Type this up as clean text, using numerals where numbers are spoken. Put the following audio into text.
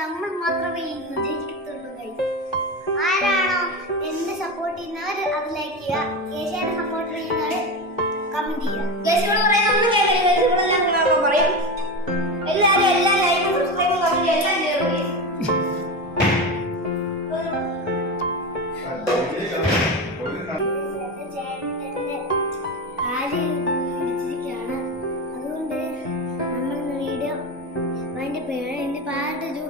നമ്മൾ മാത്രമേ ഇന്ന് ജയിക്കത്തുള്ളൂ ഗൈസ്. ആരാണോ എന്നെ സപ്പോർട്ട് ചെയ്യുന്നവർ അത് ലൈക്ക് ചെയ്യുക, കേശവനെ സപ്പോർട്ട് ചെയ്യുന്നവർ കമന്റ് ചെയ്യുക. കേശവോട് പറയാനൊന്നും കേൾക്കില്ല, കേശവെല്ലാം പറയും. എല്ലാവരും എല്ലാ ലൈക്കും സബ്സ്ക്രൈബും കമന്റ് എല്ലാം ചെയ്യണം. കാല് പിടിച്ചിരിക്കുകയാണ്, അതുകൊണ്ട് നമ്മൾ വീഡിയോ അതിന്റെ പാട്ടൊരു